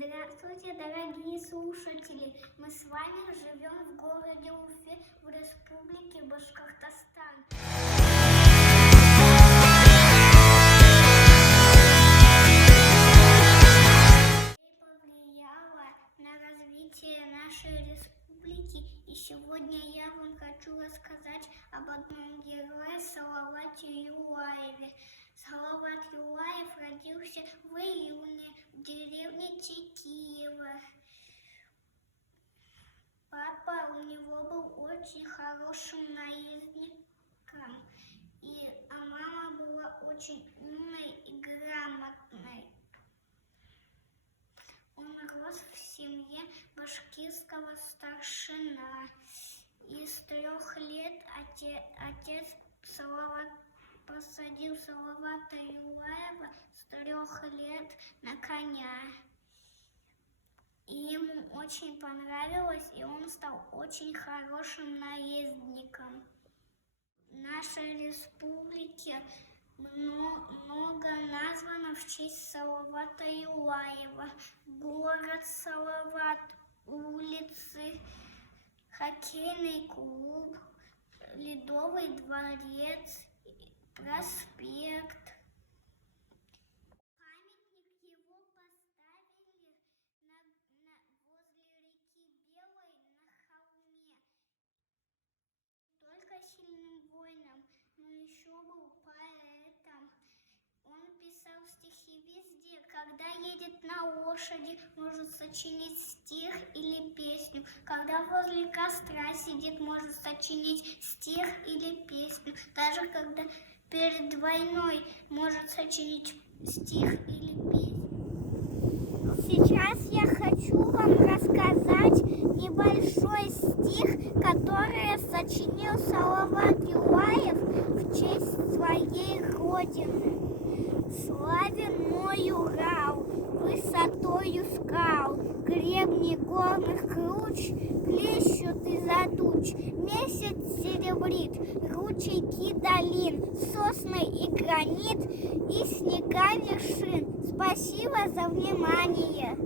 Здравствуйте, дорогие слушатели! Мы с вами живем в городе Уфе, в республике Башкортостан. Повлияло на развитие нашей республики, и сегодня я вам хочу рассказать об одном герое Салавате Юлаеве. Салават Юлаев родился в июне в деревне Текиево. Папа у него был очень хорошим наездником, а мама была очень умной и грамотной. Он рос в семье башкирского старшина. И с 3 лет отец посадил Салавата Юлаева с 3 лет на коня. И ему очень понравилось, и он стал очень хорошим наездником. В нашей республике много названо в честь Салавата Юлаева. Город Салават, улицы, хоккейный клуб, Ледовый дворец, проспект. Памятник его поставили возле реки Белой на холме. Не только сильным воином, но еще был поэтом. Он писал стихи везде. Когда едет на лошади, может сочинить стих или песню. Когда возле костра сидит, может сочинить стих или песню. Даже когда перед войной может сочинить стих или песню. Сейчас я хочу вам рассказать небольшой стих, который сочинил Салават Юлаев в честь своей родины. Славен мой Урал высотою скал, гребни горных круч плещут из-за туч. Месяц серебрит ручейки долин, сосны и гранит, и снега вершин. Спасибо за внимание.